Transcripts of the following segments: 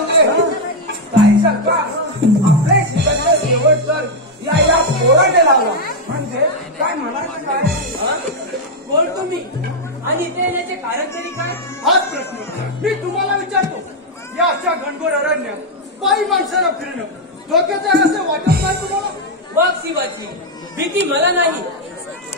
चालले काही शकता आपल्या शिकायला शेवट तर या पोराने लावला म्हणजे काय म्हणायचं काय कोण तुम्ही आणि इथे येण्याचे कारण तरी काय हाच प्रश्न मी तुम्हाला विचारतो या अशा घनघोर अरण्यात बाई माणसाला फिरणं धोक्याचं आहे असं वाटत नाही तुम्हाला वाघ शिवाची भीती मला नाही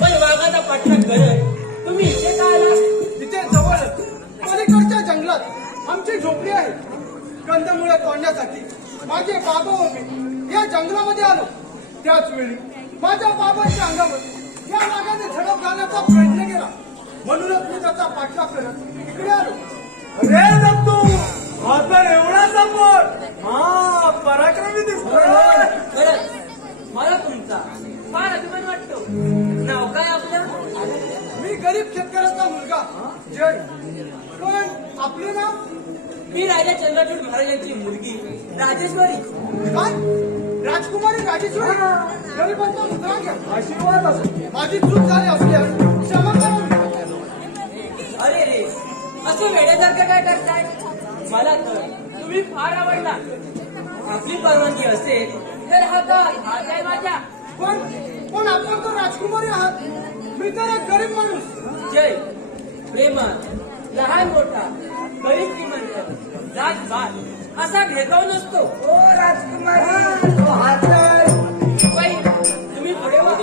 पण वाघाचा पाठलाग करत तुम्ही इथे काय आला तिथे जवळच पलीकडच्या जंगलात आमची झोपडी आहे कंदमुळे तोडण्यासाठी माझे बाबा व मी या जंगलामध्ये आलो त्याच वेळी माझ्या बाबांच्या अंगावर या वाघाने झडप घालण्याचा प्रयत्न केला म्हणूनच मी त्याचा पाठलाग करत इकडे आलो अरे दत्तू हा तर एवढा सपोर्ट हा पराक्रमी दिसतोय खरंच मला तुमचा फार अभिमान वाटतो नाव काय आपलं मी गरीब शेतकऱ्याचा मुलगा जय पण आपले नाव मी राजा चंद्रचूड महाराजांची मुलगी राजेश्वरी काय राजकुमारी राजेश्वरी गरीबांचा मुद्रा घ्या आशीर्वाद असो माझी चूक झाली असल्यास क्षमा करा अरे रे असं वेड्यासारखं काय करताय मला तर तुम्ही फार आवडला आपली परवानगी असेल तर हात आहे माझ्या पण आपण तर राजकुमारी आहात मी तर एक गरीब माणूस जय प्रेमात लहान मोठा गरीब श्रीमंत जात भात असा भेदभाव नसतो ओ राजकुमारी बाई तुम्ही पुढे वा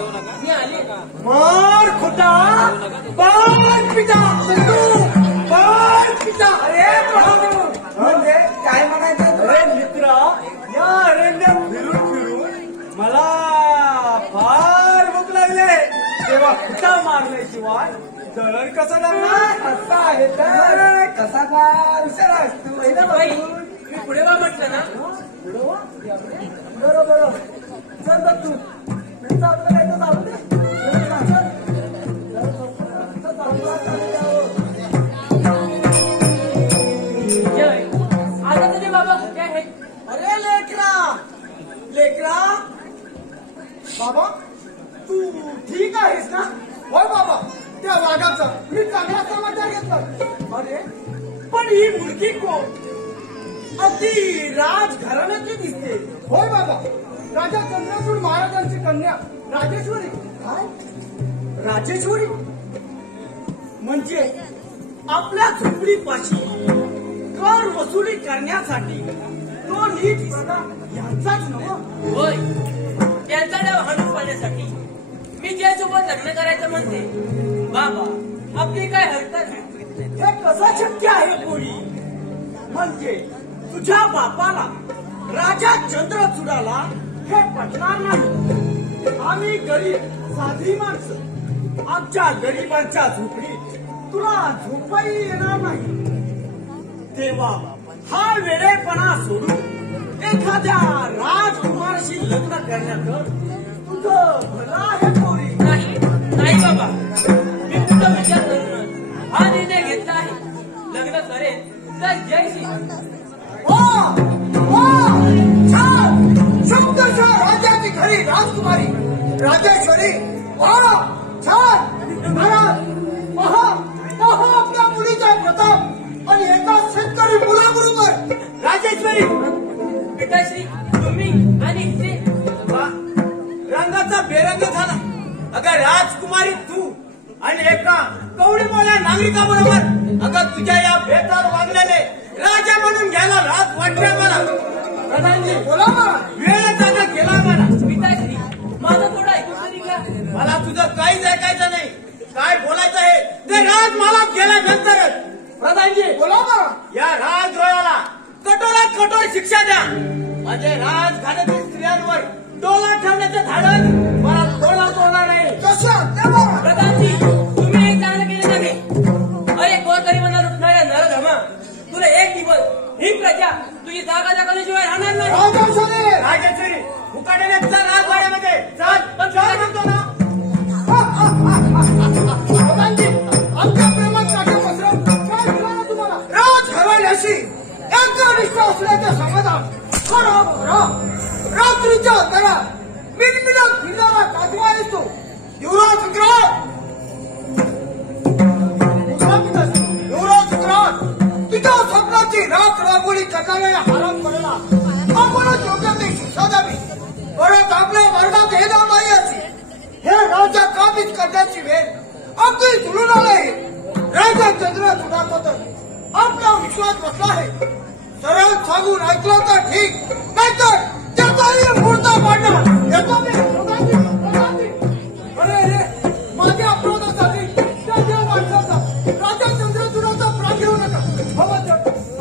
मी आले मार खोटा पाच पिता पाच पिता अरे म्हणजे काय म्हणायचं अरे मित्रा या अरण्यात फिरून फिरून मला फार भूक लागले तेव्हा खुटा मारल्याशिवाय दळण कसं लागणार असा आहे तर कसा फार हुशार असतो बाई मी पुढे वा म्हटलं ना बरोबर चल बघ तू त्यांचं आपलं काय तर चालू दे जय आता तुझे बाबा कुठे आहेत अरे लेकरा बाबा तू ठीक आहेस ना होय बाबा त्या वाघाचा मी चांगला समाचार घेतला अरे पण ही मुलगी कोण अगदी राजघराण्याची दिसते होय बाबा राजा चंद्रचूड महाराजांची कन्या राजेश्वरी काय राजेश्वरी म्हणजे आपल्या झोपडीपाशी कर वसुली करण्यासाठी तो नीट प्रदा यांचाच नव्ह होय त्यांचा डाव हाणून पाहण्यासाठी मी ज्यासोबत लग्न करायचं म्हणते बाबा आपली काय हरकत हे कसं शक्य आहे पोरी म्हणजे तुझ्या बापाला राजा चंद्रचूडाला हे पटणार नाही आम्ही गरीब साधी माणसं आमच्या गरिबांच्या झोपडीत तुला झोपाही येणार नाही तेव्हा हा वेडेपणा सोडून एखाद्या राजकुमाराशी लग्न करण्यात तुझं भलं आहे पोरी नाही नाही बाबा मी तुझा विचार करूनच हा निर्णय घेतला आहे लग्न करेन तर जयशी शब्दशः राजाची खरी राजकुमारी राजेश्वरी छान पहा आपल्या मुलीचा प्रताप आणि एका शेतकरी मुलाबरोबर राजेश्वरी पिताश्री तुम्ही आणि इथे रंगाचा बेरंग झाला अगं राजकुमारी तू आणि एका कवडीमोळ्या नागरिकाबरोबर अगं तुझ्या या भेटावर वागण्याने राजा म्हणून घ्यायला राज वाटल्या मला प्रधानजी बोला मला वेळच आता गेला मला पिताश्री माझा थोडा ऐकून तरी घ्या मला तुझं काहीच ऐकायचं नाही काय बोलायचं आहे ते राज मला गेल्यानंतरच प्रधानजी बोला मला या राजद्रोहाला कठोरात कठोर शिक्षा द्या माझे राजघराण्यातील स्त्रियांवर डोला ठेवण्याचं धाडस मला थोडाच होणार नाही कसं प्रधानजी तुम्ही एक चांगलं केले नाही अरे गोरगरिबांना लुटणाऱ्या नरधमा तुला एक दिवस ही प्रजा तुझी जागा दाखवल्याशिवाय राहणार नाही राजेश्वरी मुकाट्याने चल राजवाड्यामध्ये चल पण चल म्हणतो ना आमच्या प्रेमात काटे पसरव काय मिळालं तुम्हाला राजघराण्याशी एकनिष्ठ असल्याचे समाधान रात्रीच्या अंतरात मिनमिनत फिरणारा काजवा बेईमानी करणाऱ्या हराम पडला आपण योग्य ते शिक्षा द्यावी. परत आपल्या वर्गात हे नाव नाही असे हे राजा काबीज करण्याची वेळ अगदी जुळून आले. राजा चंद्र सुधारत आपला विश्वास बसला आहे. सरळ सांगून ऐकलं तर ठीक, नाहीतर त्याचाही मुर्दा पाडणार. याचा मी अरे रे माझ्या अपराधासाठी त्या माणसाचा राजा चंद्रचूडाचा प्राण घेऊ नका.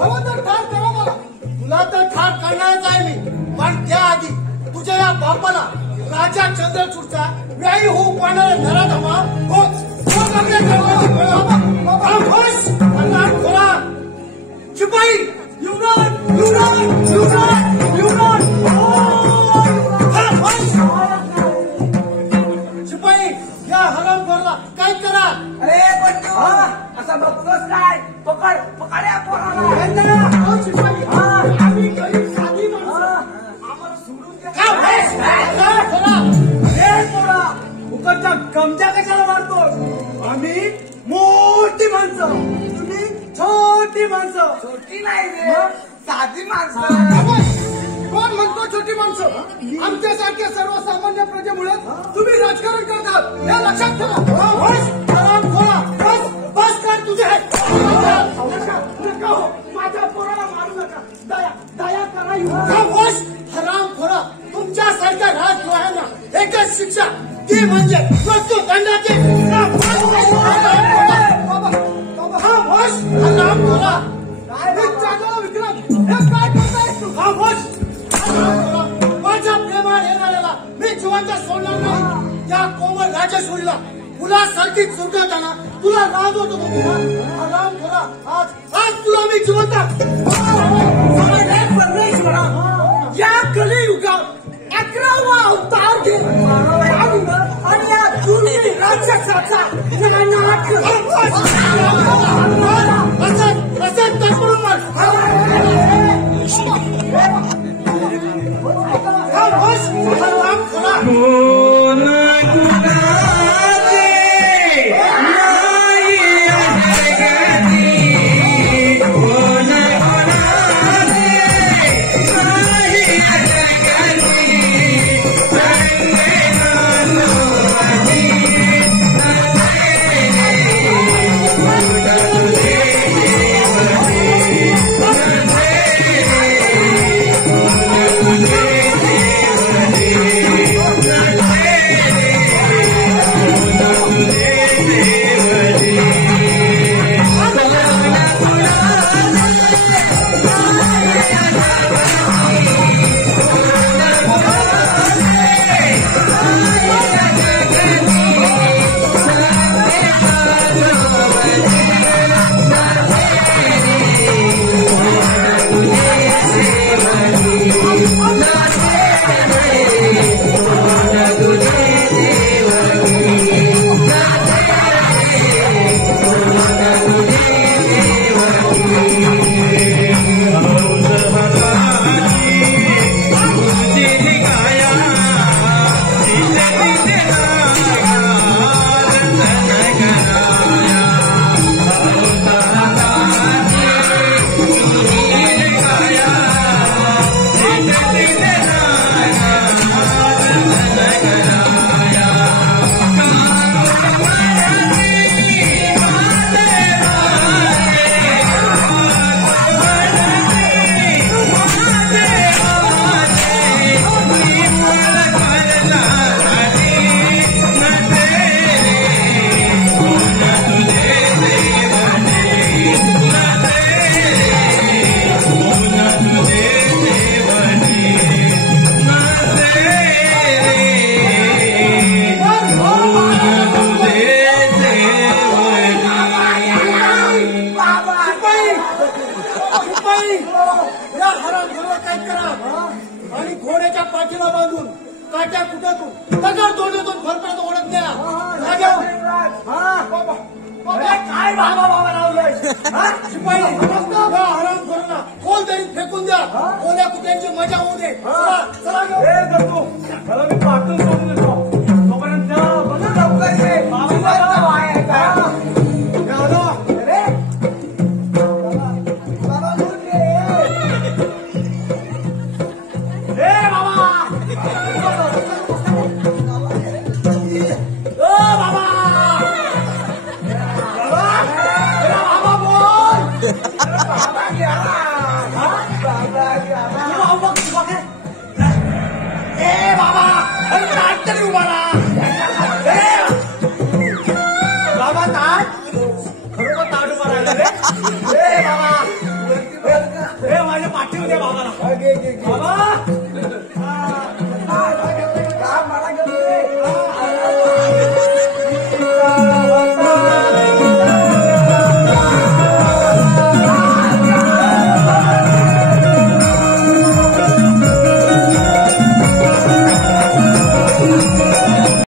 हवं तर ठार करा मला. तुला तर ठार करणारच आहे मी, पण त्याआधी तुझ्या या बापाला राजा चंद्रचूडचा व्यायी होऊ पाहणाऱ्या नराधमा शिपाई युवराज युवराज युवराज युवराज शिपाई या हरामखोराला काय करा. अरे पण असं बघतोस काय? पकड पकड या पोराला. शिपाई आम्ही गरीब साधी माणसं आम्हाला सोडून द्या. उकडच्या गमच्या कशाला मारतो? आम्ही मोठी माणसं, तुम्ही छोटी माणसं. छोटी नाही रे, साधी माणसं. कोण म्हणतो छोटी माणसं? आमच्यासारख्या सर्वसामान्य प्रजेमुळे तुम्ही राजकारण करतात हे लक्षात ठेवा. बस कर तुझे. माझ्या पोराला मारू नका. दया करा. हरामखोरा तुमच्यासारख्या राजद्रोह्यांना एकच शिक्षा ती म्हणजे मृत्यूदंडाची. हरामखोरा विक्रम हे काय करतायस तू? माझ्या प्रेमात येणाऱ्याला मी जिवंत सोडणार नाही. त्या कोमल राजेश्वरीला फुलासारखी चुरगळताना तुला राग होत होती ना? हरामखोरा आज तुला मी जिवंत या कलियुगात 11वा अवतार घेऊन आणि या दुर्मिळ राक्षसाचा असं त्याचबरोबर काट्या कुट्यातून दगड तोडण्यातून भरपर्यंत ओढत न्या. काय बाबा बाबा लावलंय शिपाई हरामखोरांना खोल तरी फेकून द्या. कोण्या कुत्यांची मजा होऊ दे. चला चला मी पाहतो